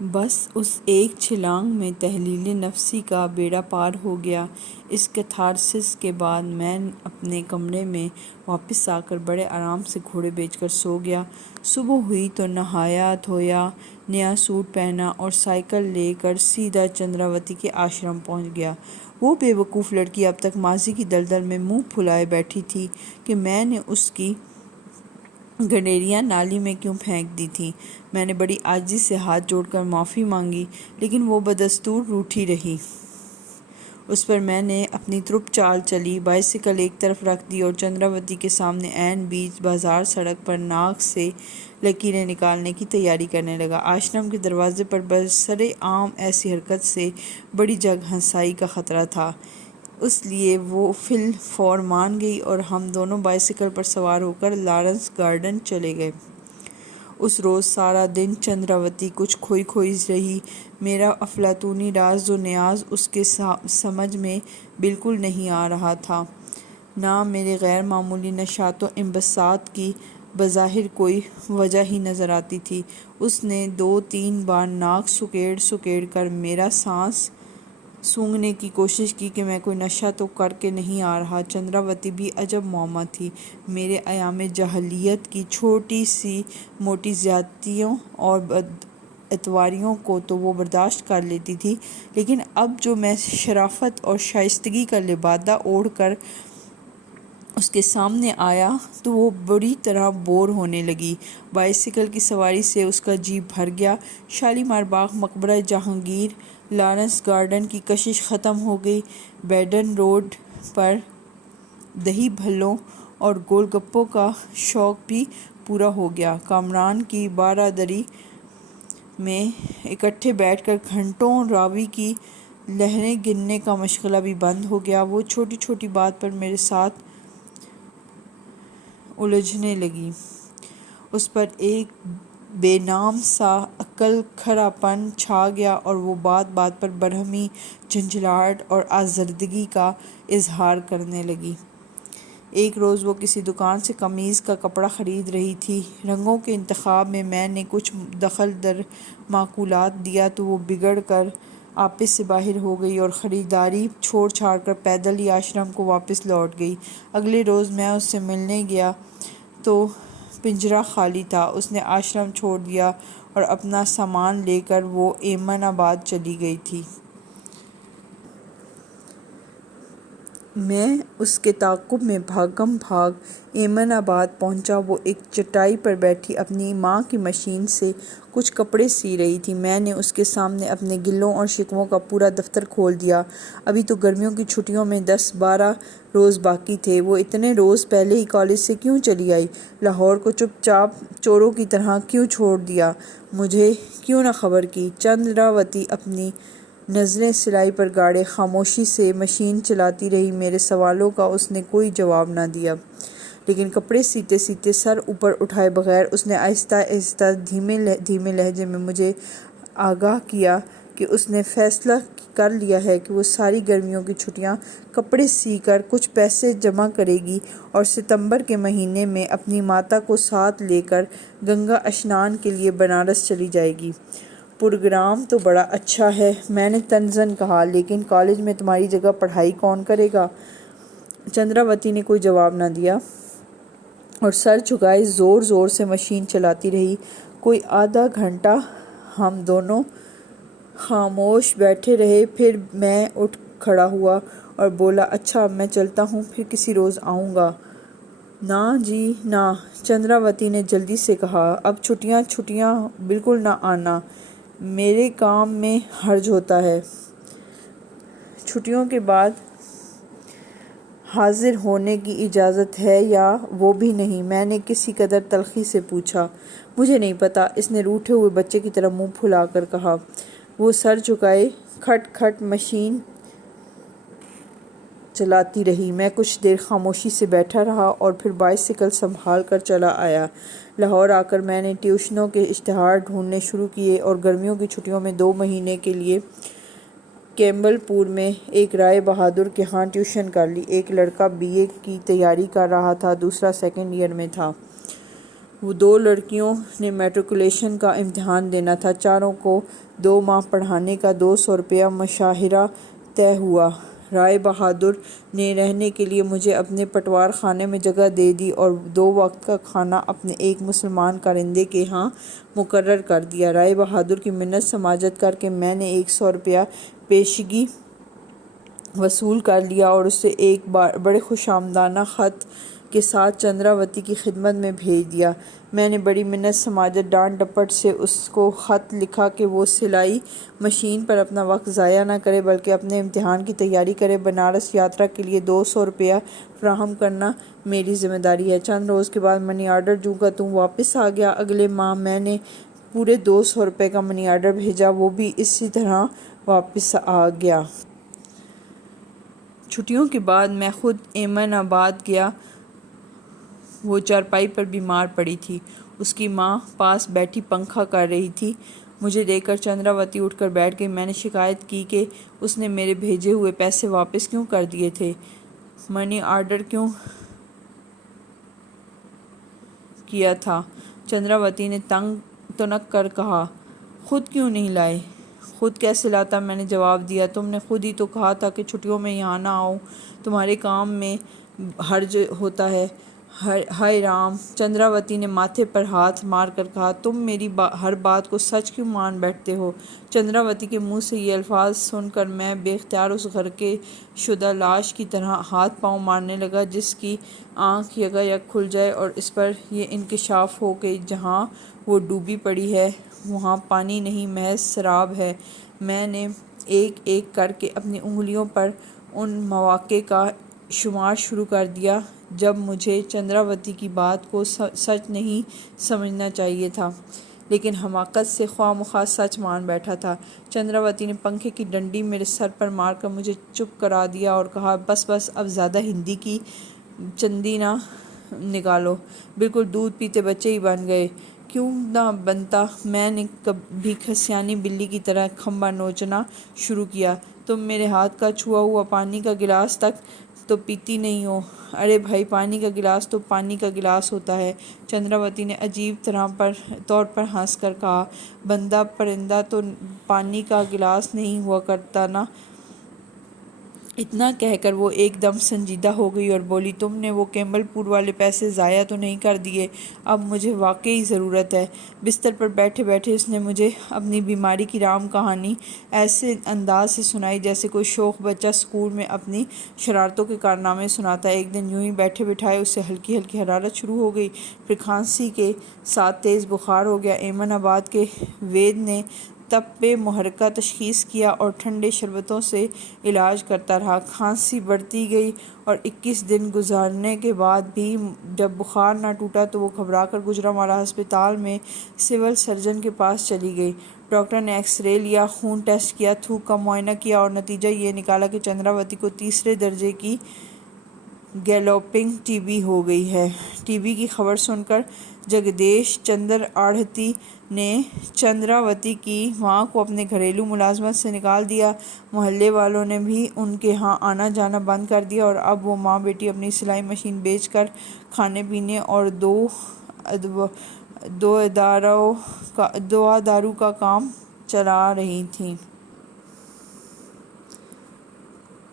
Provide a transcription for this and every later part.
بس اس ایک چھلانگ میں تحلیل نفسی کا بیڑا پار ہو گیا۔ اس کیتھارسس کے بعد میں اپنے کمرے میں واپس آ کر بڑے آرام سے گھوڑے بیچ کر سو گیا۔ صبح ہوئی تو نہایا دھویا، نیا سوٹ پہنا اور سائیکل لے کر سیدھا چندراوتی کے آشرم پہنچ گیا۔ وہ بے وقوف لڑکی اب تک ماضی کی دلدل میں منہ پھلائے بیٹھی تھی کہ میں نے اس کی گڈریاں نالی میں کیوں پھینک دی تھیں۔ میں نے بڑی عاجزی سے ہاتھ جوڑ کر معافی مانگی، لیکن وہ بدستور روٹھی رہی۔ اس پر میں نے اپنی ترپ چال چلی، بائیسیکل ایک طرف رکھ دی اور چندراوتی کے سامنے عین بیچ بازار سڑک پر ناک سے لکیریں نکالنے کی تیاری کرنے لگا۔ آشرم کے دروازے پر برسر عام ایسی حرکت سے بڑی جگ ہنسائی کا خطرہ تھا، اس لیے وہ فی الفور مان گئی اور ہم دونوں بائیسیکل پر سوار ہو کر لارنس گارڈن چلے گئے۔ اس روز سارا دن چندراوتی کچھ کھوئی کھوئی رہی۔ میرا افلاطونی راز و نیاز اس کے سمجھ میں بالکل نہیں آ رہا تھا، نہ میرے غیر معمولی نشاط و انبساط کی بظاہر کوئی وجہ ہی نظر آتی تھی۔ اس نے 2-3 بار ناک سکیڑ سکیڑ کر میرا سانس سونگھنے کی کوشش کی کہ میں کوئی نشہ تو کر کے نہیں آ رہا۔ چندراوتی بھی عجب معمہ تھی۔ میرے ایام جاہلیت کی چھوٹی سی موٹی زیادتیوں اور بداتواریوں کو تو وہ برداشت کر لیتی تھی، لیکن اب جو میں شرافت اور شائستگی کا لبادہ اوڑھ کر اس کے سامنے آیا تو وہ بری طرح بور ہونے لگی۔ بائیسیکل کی سواری سے اس کا جی بھر گیا۔ شالیمار باغ، مقبرہ جہانگیر، لارنس گارڈن کی کشش ختم ہو گئی۔ بیڈن روڈ پر دہی بھلوں اور گول گپوں کا شوق بھی پورا ہو گیا۔ کامران کی بارادری میں اکٹھے بیٹھ کر گھنٹوں راوی کی لہریں گننے کا مشغلہ بھی بند ہو گیا۔ وہ چھوٹی چھوٹی بات پر میرے ساتھ الجھنے لگی۔ اس پر ایک بے نام سا عقل کھرا پن چھا گیا اور وہ بات بات پر برہمی، جھنجھلاہٹ اور آزردگی کا اظہار کرنے لگی۔ ایک روز وہ کسی دکان سے قمیض کا کپڑا خرید رہی تھی۔ رنگوں کے انتخاب میں نے کچھ دخل در معقولات دیا تو وہ بگڑ کر آپے سے باہر ہو گئی اور خریداری چھوڑ چھاڑ کر پیدل ہی آشرم کو واپس لوٹ گئی۔ اگلے روز میں اس سے ملنے گیا تو پنجرہ خالی تھا۔ اس نے آشرم چھوڑ دیا اور اپنا سامان لے کر وہ ایمن آباد چلی گئی تھی۔ میں اس کے تعاقب میں بھاگم بھاگ ایمن آباد پہنچا۔ وہ ایک چٹائی پر بیٹھی اپنی ماں کی مشین سے کچھ کپڑے سی رہی تھی۔ میں نے اس کے سامنے اپنے گلوں اور شکووں کا پورا دفتر کھول دیا۔ ابھی تو گرمیوں کی چھٹیوں میں 10-12 روز باقی تھے۔ وہ اتنے روز پہلے ہی کالج سے کیوں چلی آئی؟ لاہور کو چپ چاپ چوروں کی طرح کیوں چھوڑ دیا؟ مجھے کیوں نہ خبر کی؟ چندراوتی اپنی نظریں سلائی پر گاڑے خاموشی سے مشین چلاتی رہی۔ میرے سوالوں کا اس نے کوئی جواب نہ دیا، لیکن کپڑے سیتے سیتے سر اوپر اٹھائے بغیر اس نے آہستہ آہستہ دھیمے لہجے میں مجھے آگاہ کیا کہ اس نے فیصلہ کر لیا ہے کہ وہ ساری گرمیوں کی چھٹیاں کپڑے سی کر کچھ پیسے جمع کرے گی اور ستمبر کے مہینے میں اپنی ماتا کو ساتھ لے کر گنگا اشنان کے لیے بنارس چلی جائے گی۔ پروگرام تو بڑا اچھا ہے، میں نے طنزاً کہا، لیکن کالج میں تمہاری جگہ پڑھائی کون کرے گا؟ چندراوتی نے کوئی جواب نہ دیا اور سر جھکائے زور زور سے مشین چلاتی رہی۔ کوئی آدھا گھنٹہ ہم دونوں خاموش بیٹھے رہے، پھر میں اٹھ کھڑا ہوا اور بولا، اچھا اب میں چلتا ہوں، پھر کسی روز آؤں گا۔ نہ جی نہ، چندراوتی نے جلدی سے کہا، اب چھٹیاں بالکل نہ آنا، میرے کام میں حرج ہوتا ہے۔ چھٹیوں کے بعد حاضر ہونے کی اجازت ہے یا وہ بھی نہیں؟ میں نے کسی قدر تلخی سے پوچھا۔ مجھے نہیں پتا، اس نے روٹھے ہوئے بچے کی طرح منہ پھلا کر کہا۔ وہ سر جھکائے کھٹ کھٹ مشین چلاتی رہی۔ میں کچھ دیر خاموشی سے بیٹھا رہا اور پھر بائیسیکل سنبھال کر چلا آیا۔ لاہور آ کر میں نے ٹیوشنوں کے اشتہار ڈھونڈنے شروع کیے اور گرمیوں کی چھٹیوں میں 2 مہینے کے لیے کیمبل پور میں ایک رائے بہادر کے ہاں ٹیوشن کر لی۔ ایک لڑکا BA کی تیاری کر رہا تھا، دوسرا 2nd ایئر میں تھا۔ وہ 2 لڑکیوں نے میٹرکولیشن کا امتحان دینا تھا۔ چاروں کو 2 ماہ پڑھانے کا 200 روپیہ مشاہرہ طے ہوا۔ رائے بہادر نے رہنے کے لیے مجھے اپنے پٹوار خانے میں جگہ دے دی اور 2 وقت کا کھانا اپنے ایک مسلمان کارندے کے ہاں مقرر کر دیا۔ رائے بہادر کی منت سماجت کر کے میں نے 100 روپیہ پیشگی وصول کر لیا اور اسے ایک بڑے خوشامدانہ خط کے ساتھ چندراوتی کی خدمت میں بھیج دیا۔ میں نے بڑی منت سماجت ڈانٹ ڈپٹ سے اس کو خط لکھا کہ وہ سلائی مشین پر اپنا وقت ضائع نہ کرے بلکہ اپنے امتحان کی تیاری کرے۔ بنارس یاترا کے لیے 200 روپیہ فراہم کرنا میری ذمہ داری ہے۔ چند روز کے بعد منی آرڈر جوں کا توں واپس آ گیا۔ اگلے ماہ میں نے پورے 200 روپے کا منی آرڈر بھیجا، وہ بھی اسی طرح واپس آ گیا۔ چھٹیوں کے بعد میں خود ایمن آباد گیا۔ وہ چارپائی پر بیمار پڑی تھی۔ اس کی ماں پاس بیٹھی پنکھا کر رہی تھی۔ مجھے دیکھ کر چندراوتی اٹھ کر بیٹھ گئی۔ میں نے شکایت کی کہ اس نے میرے بھیجے ہوئے پیسے واپس کیوں کر دیے تھے، منی آرڈر کیوں کیا تھا۔ چندراوتی نے تنک کر کہا، خود کیوں نہیں لائے؟ خود کیسے لاتا؟ میں نے جواب دیا، تم نے خود ہی تو کہا تھا کہ چھٹیوں میں یہاں نہ آؤں، تمہارے کام میں حرج ہوتا ہے۔ ہائے رام! چندراوتی نے ماتھے پر ہاتھ مار کر کہا، تم میری ہر بات کو سچ کیوں مان بیٹھتے ہو؟ چندراوتی کے منہ سے یہ الفاظ سن کر میں بے اختیار اس غرقے شدہ لاش کی طرح ہاتھ پاؤں مارنے لگا جس کی آنکھ یکایک کھل جائے اور اس پر یہ انکشاف ہو کہ جہاں وہ ڈوبی پڑی ہے وہاں پانی نہیں، محض سراب ہے۔ میں نے ایک ایک کر کے اپنی انگلیوں پر ان مواقع کا شمار شروع کر دیا جب مجھے چندراوتی کی بات کو سچ نہیں سمجھنا چاہیے تھا، لیکن حماقت سے خواہ مخواہ سچ مان بیٹھا تھا۔ چندراوتی نے پنکھے کی ڈنڈی میرے سر پر مار کر مجھے چپ کرا دیا اور کہا، بس اب زیادہ ہندی کی چندی نہ نکالو، بالکل دودھ پیتے بچے ہی بن گئے۔ کیوں نہ بنتا؟ میں نے بھی کھسیانی بلی کی طرح کھمبا نوچنا شروع کیا، تم میرے ہاتھ کا چھوا ہوا پانی کا گلاس تک تو پیتی نہیں ہو؟ ارے بھائی، پانی کا گلاس تو پانی کا گلاس ہوتا ہے۔ چندراوتی نے عجیب طور پر ہنس کر کہا، بندہ پرندہ تو پانی کا گلاس نہیں ہوا کرتا نا؟ اتنا کہہ کر وہ ایک دم سنجیدہ ہو گئی اور بولی، تم نے وہ کیمبل پور والے پیسے ضائع تو نہیں کر دیے؟ اب مجھے واقعی ضرورت ہے۔ بستر پر بیٹھے بیٹھے اس نے مجھے اپنی بیماری کی رام کہانی ایسے انداز سے سنائی جیسے کوئی شوخ بچہ اسکول میں اپنی شرارتوں کے کارنامے سناتا ہے۔ ایک دن یوں ہی بیٹھے بٹھائے اسے ہلکی ہلکی حرارت شروع ہو گئی، پھر کھانسی کے ساتھ تیز بخار ہو گیا۔ ایمن آباد کے وید نے تپ محرکہ تشخیص کیا اور ٹھنڈے شربتوں سے علاج کرتا رہا۔ کھانسی بڑھتی گئی اور 21 دن گزرنے کے بعد بھی جب بخار نہ ٹوٹا تو وہ گھبرا کر گوجرانوالا ہسپتال میں سول سرجن کے پاس چلی گئی۔ ڈاکٹر نے ایکس رے لیا، خون ٹیسٹ کیا، تھوک کا معائنہ کیا اور نتیجہ یہ نکالا کہ چندراوتی کو 3 درجے کی گیلوپنگ ٹی بی ہو گئی ہے۔ ٹی بی کی خبر سن کر جگدیش چندر آڑھتی نے چندراوتی کی ماں کو اپنے گھریلو ملازمت سے نکال دیا۔ محلے والوں نے بھی ان کے ہاں آنا جانا بند کر دیا اور اب وہ ماں بیٹی اپنی سلائی مشین بیچ کر کھانے پینے اور دوا دارو کا کام چلا رہی تھیں۔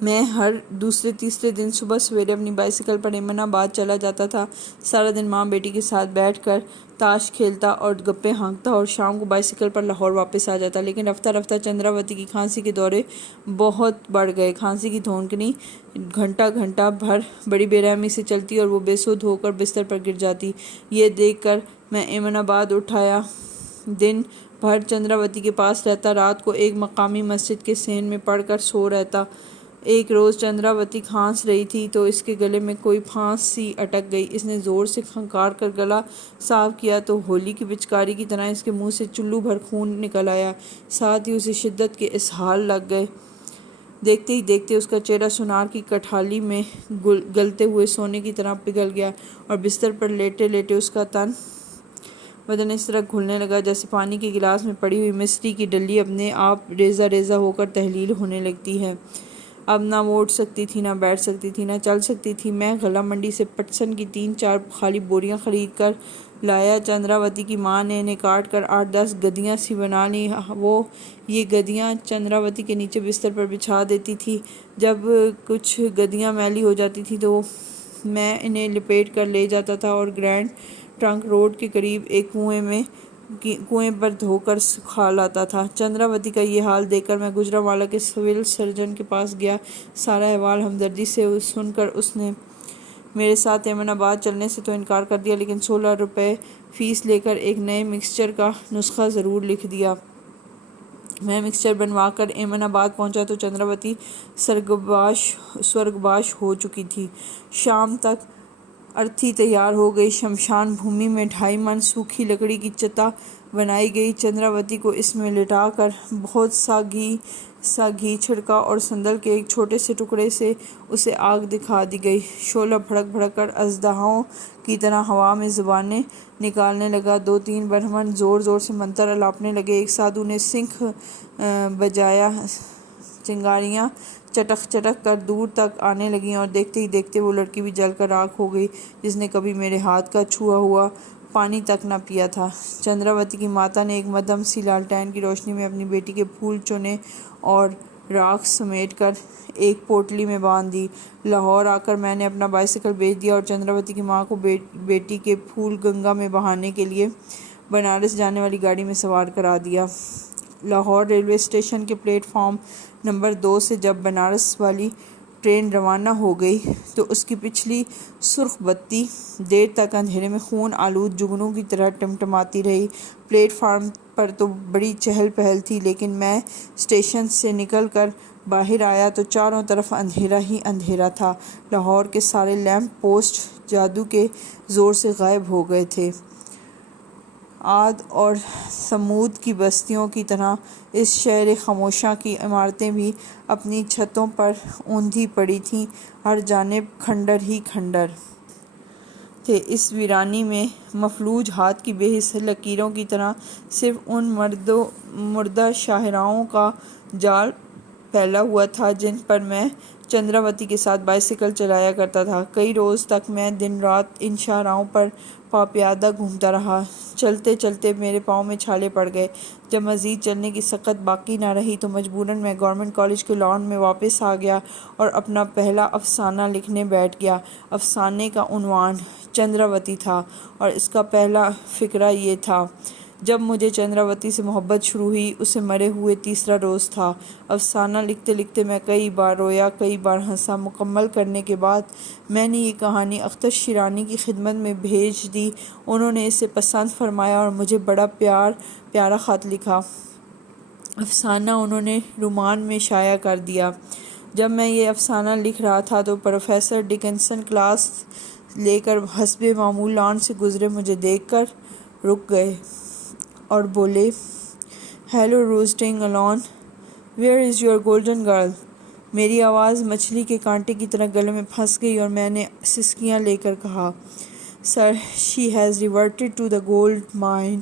میں ہر دوسرے تیسرے دن صبح سویرے اپنی بائیسکل پر ایمن آباد چلا جاتا تھا۔ سارا دن ماں بیٹی کے ساتھ بیٹھ کر تاش کھیلتا اور گپیں ہانکتا اور شام کو بائیسکل پر لاہور واپس آ جاتا، لیکن رفتہ رفتہ چندراوتی کی کھانسی کے دورے بہت بڑھ گئے۔ کھانسی کی دھونکنی گھنٹہ بھر بڑی بے رحمی سے چلتی اور وہ بے سدھ ہو کر بستر پر گر جاتی۔ یہ دیکھ کر میں ایمن آباد اٹھ آیا۔ دن بھر چندراوتی کے پاس رہتا، رات کو ایک مقامی مسجد کے صحن میں پڑھ کر سو رہتا۔ ایک روز چندراوتی کھانس رہی تھی تو اس کے گلے میں کوئی پھانس سی اٹک گئی۔ اس نے زور سے کھنکار کر گلا صاف کیا تو ہولی کی پچکاری کی طرح اس کے منہ سے چلو بھر خون نکل آیا، ساتھ ہی اسے شدت کے اسہال لگ گئے۔ دیکھتے ہی دیکھتے اس کا چہرہ سونار کی کٹھالی میں گلتے ہوئے سونے کی طرح پگھل گیا اور بستر پر لیٹے لیٹے اس کا بدن اس طرح گھلنے لگا جیسے پانی کے گلاس میں پڑی ہوئی مصری کی ڈلی اپنے آپ ریزہ ریزہ ہو کر تحلیل ہونے لگتی ہے۔ اب نہ وہ اٹھ سکتی تھی، نہ بیٹھ سکتی تھی، نہ چل سکتی تھی۔ میں غلہ منڈی سے پٹسن کی 3-4 خالی بوریاں خرید کر لایا۔ چندراوتی کی ماں نے انہیں کاٹ کر 8-10 گدیاں سی بنا لیں۔ وہ یہ گدیاں چندراوتی کے نیچے بستر پر بچھا دیتی تھی۔ جب کچھ گدیاں میلی ہو جاتی تھیں تو میں انہیں لپیٹ کر لے جاتا تھا اور گرینڈ ٹرنک روڈ کے قریب ایک کنویں پر دھو کر سکھا لاتا تھا۔ چندراوتی کا یہ حال دیکھ کر میں گوجرانوالہ کے سول سرجن کے پاس گیا۔ سارا احوال ہمدردی سے سن کر اس نے میرے ساتھ ایمن آباد چلنے سے تو انکار کر دیا، لیکن 16 روپے فیس لے کر ایک نئے مکسچر کا نسخہ ضرور لکھ دیا۔ میں مکسچر بنوا کر ایمن آباد پہنچا تو چندراوتی سورگباش ہو چکی تھی۔ شام تک ارتھی تیار ہو گئی۔ شمشان بھومی میں 2.5 من سوکھی لکڑی کی چتا بنائی گئی۔ چندراوتی کو اس میں لٹا کر بہت سا گھی چھڑکا اور سندل کے ایک چھوٹے سے ٹکڑے سے اسے آگ دکھا دی گئی۔ شعلہ بھڑک بھڑک کر اژدہاؤں کی طرح ہوا میں زبانیں نکالنے لگا۔ 2-3 برہمن زور زور سے منتر الاپنے لگے۔ ایک سادھو نے شنکھ بجایا۔ چنگاریاں چٹک چٹک کر دور تک آنے لگیں اور دیکھتے ہی دیکھتے وہ لڑکی بھی جل کر راکھ ہو گئی جس نے کبھی میرے ہاتھ کا چھوا ہوا پانی تک نہ پیا تھا۔ چندراوتی کی ماتا نے ایک مدھم سی لالٹین کی روشنی میں اپنی بیٹی کے پھول چنے اور راکھ سمیٹ کر ایک پوٹلی میں باندھ دی۔ لاہور آ کر میں نے اپنا بائیسیکل بیچ دیا اور چندراوتی کی ماں کو بیٹی کے پھول گنگا میں بہانے کے لیے بنارس جانے والی گاڑی میں سوار کرا دیا۔ لاہور ریلوے اسٹیشن کے پلیٹ فارم نمبر 2 سے جب بنارس والی ٹرین روانہ ہو گئی تو اس کی پچھلی سرخ بتی دیر تک اندھیرے میں خون آلود جگنوں کی طرح ٹمٹماتی رہی۔ پلیٹ فارم پر تو بڑی چہل پہل تھی، لیکن میں اسٹیشن سے نکل کر باہر آیا تو چاروں طرف اندھیرا ہی اندھیرا تھا۔ لاہور کے سارے لیمپ پوسٹ جادو کے زور سے غائب ہو گئے تھے۔ عاد اور ثمود کی بستیوں کی طرح اس شہر خاموشاں کی عمارتیں بھی اپنی چھتوں پر اوندھی پڑی تھیں۔ ہر جانب کھنڈر ہی کھنڈر تھے۔ اس ویرانی میں مفلوج ہاتھ کی بے حس لکیروں کی طرح صرف ان مردہ شاہراہوں کا جال پھیلا ہوا تھا جن پر میں چندراوتی کے ساتھ بائیسیکل چلایا کرتا تھا۔ کئی روز تک میں دن رات ان شاہراہوں پر پا پیادہ گھومتا رہا۔ چلتے چلتے میرے پاؤں میں چھالے پڑ گئے۔ جب مزید چلنے کی سکت باقی نہ رہی تو مجبوراً میں گورنمنٹ کالج کے لان میں واپس آ گیا اور اپنا پہلا افسانہ لکھنے بیٹھ گیا۔ افسانے کا عنوان چندراوتی تھا اور اس کا پہلا فقرہ یہ تھا: جب مجھے چندراوتی سے محبت شروع ہوئی، اسے مرے ہوئے تیسرا روز تھا۔ افسانہ لکھتے لکھتے میں کئی بار رویا، کئی بار ہنسا۔ مکمل کرنے کے بعد میں نے یہ کہانی اختر شیرانی کی خدمت میں بھیج دی۔ انہوں نے اسے پسند فرمایا اور مجھے بڑا پیارا خط لکھا۔ افسانہ انہوں نے رومان میں شائع کر دیا۔ جب میں یہ افسانہ لکھ رہا تھا تو پروفیسر ڈکنسن کلاس لے کر حسب معمول لان سے گزرے، مجھے دیکھ کر رک گئے اور بولے، "hello roasting alone, where is your golden girl?" میری آواز مچھلی کے کانٹے کی طرح گلے میں پھنس گئی اور میں نے سسکیاں لے کر کہا، "sir, she has reverted to the gold mine."